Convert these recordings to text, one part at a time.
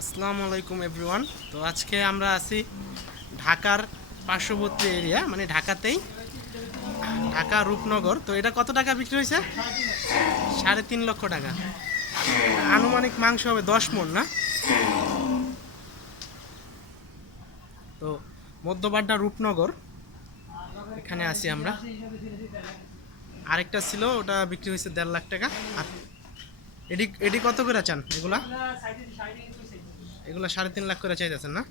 আসসালামু আলাইকুম এভরিওয়ান। তো আজকে আমরা আছি ঢাকার পার্শ্ববর্তী এরিয়া, মানে ঢাকাতেই, ঢাকা রূপনগর। তো এটা কত টাকা বিক্রি হয়েছে? 3.5 লক্ষ টাকা। আনুমানিক মাংস হবে 10 মণ, না? তো মধ্যবাড্ডা রূপনগর, এখানে আছি আমরা। আরেকটা ছিল, ওটা বিক্রি হয়েছে 1.5 লাখ টাকা। আর এডি এডি কত করে চান? এগুলা এগুলা 3.5 লাখ করে চাইতেছেন, না?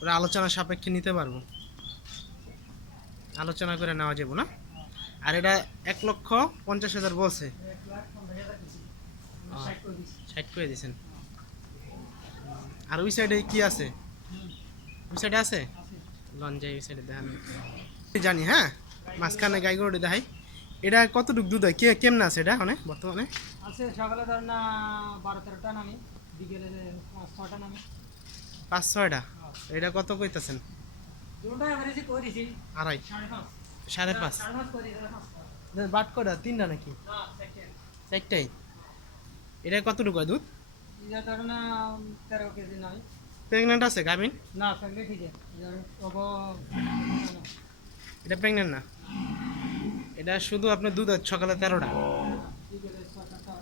ওরা আলোচনা সাপেক্ষে নিতে পারবো, আলোচনা করে নেওয়া যাবো, না? আর এটা 1,50,000 বলছে। 60 করে দিয়েছেন। আর ওই সাইডে কি আছে? ওই সাইডে আছে লঞ্জাই, ওই সাইডে দেখান জানি। হ্যাঁ, মাঝখানে গাই গরুটি দেখাই। এটা কতটুক দুধ হয়? কেমন আছে এটা মানে বর্তমানে? আছে সকালে ধরেন না 12-13টা নামি, বিকেলে 5-6টা নামি। 5-6টা। এটা কত কইতাছেন? দুটোটা এভারেজে করে দিছি আড়াই, 5.5 5.5। 5.5 করে দিছি 5 বাট কটা? 3টা নাকি? না সেকেন্ড 4টাই। এটা কতটুকু হয় দুধ? এটা ধরেন না 13 কেজি নয়। প্রেগনেন্ট আছে গাভিন? না সঙ্গে ঠিক আছে ওব এটা প্রেগনেন্ট না। এটা শুধু আপনার দুধ হয় সকালে 13টা। বিকেলে 6-7টা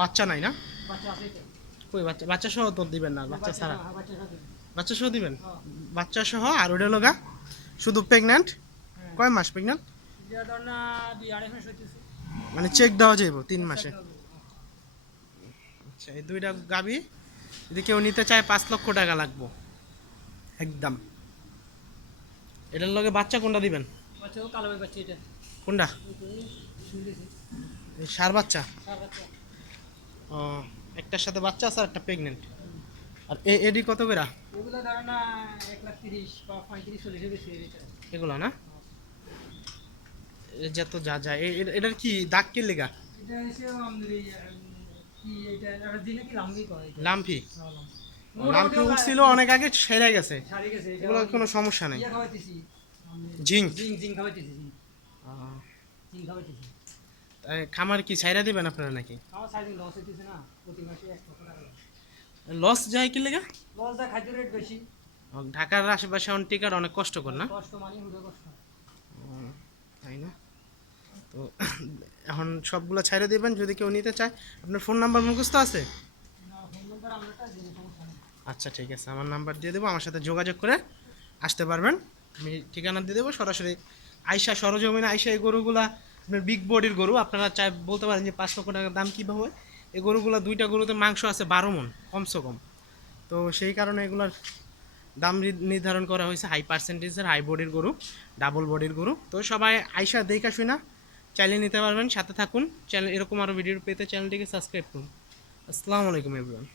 বাচ্চা নাই, না? বাচ্চা আছে এটা। কই বাচ্চা? বাচ্চা সহ তো দিবেন না, বাচ্চা ছাড়া? বাচ্চা সাথে বাচ্চা সহ দিবেন? হ্যাঁ বাচ্চা সহ। আর ওইটা লগা শুধু প্রেগনেন্ট? হ্যাঁ। কয় মাস প্রেগনেন্ট? এটা ধরেন না 2-2.5 মাস হইতেছে। মানে চেক দেওয়া যাইব 3 মাসে? আচ্ছা, এই দুইটা গাবি যদি কেউ নিতে চায় 5 লক্ষ টাকা লাগবো একদম। এটার লগে বাচ্চা কোনটা দিবেন? বাচ্চাও কালো বাচ্চা এটা। কোনটা? শুনতেছি এই সার বাচ্চা? সার বাচ্চা। ও, একটার সাথে বাচ্চা আছে আর একটা প্রেগনেন্ট। আর এডি কত করে? এগুলো ধরেন না 1,30,000 বা 35-40 বেশি এটা। এগুলো, না? যত যা যায় এটার কি দাগ কে লেগা? এটা হচ্ছে আমাদের এই কি এটা এটা দিনে কি লাম্বি কয় এটা। লাম্পি? মোটামুটি লাম্পি উঠছিল অনেক আগে, সেরে গেছে। সারি গেছে এটা। এগুলো কোনো সমস্যা নাই। ইয়া খাওয়াইতেছি জিঙ্ক? জিঙ্ক জিঙ্ক খাওয়াইতেছি জিঙ্ক খাওয়াইতেছি। খামার কি ছাইরা দিবেন আপনারা নাকি? আমার সাইজিং লস হইতেছে না, প্রতি মাসে 1 লক্ষ টাকা লস। লস যায় কি লেগা? লস দা খাদ্য রেট বেশি। ঢাকার আশেপাশে অন টিকার অনেক কষ্টকর, না? কষ্ট মানে হুড়ো কষ্ট। তাই না? তো এখন সবগুলো ছাইড়ে দিবেন যদি কেউ নিতে চায়। আপনার ফোন নাম্বার মুখস্থ আছে? না ফোন নাম্বার আমরাটা জেনে সমস্যা নেই। আচ্ছা, ঠিক আছে, আমার নাম্বার দিয়ে দেবো, আমার সাথে যোগাযোগ করে আসতে পারবেন। আমি ঠিকানা দিয়ে দেবো। সরাসরি আইসা, সরজমিনে আইসা এই গরুগুলা আপনার বিগ বডির গরু, আপনারা চাই বলতে পারেন যে 5 লক্ষ টাকার দাম কীভাবে হয়। এই গরুগুলো, দুইটা গরুতে মাংস আছে 12 মণ কমসে কম। তো সেই কারণে এগুলোর দাম নির্ধারণ করা হয়েছে হাই পার্সেন্টেজের, হাই বডির গরু, ডাবল বডির গরু। তো সবাই আইসা দেখা শুনা চাইলে নিতে পারবেন। সাথে থাকুন। চ্যানেল এরকম আরও ভিডিও পেতে চ্যানেলটিকে সাবস্ক্রাইব করুন। আসসালামু আলাইকুম এভরিওয়ান।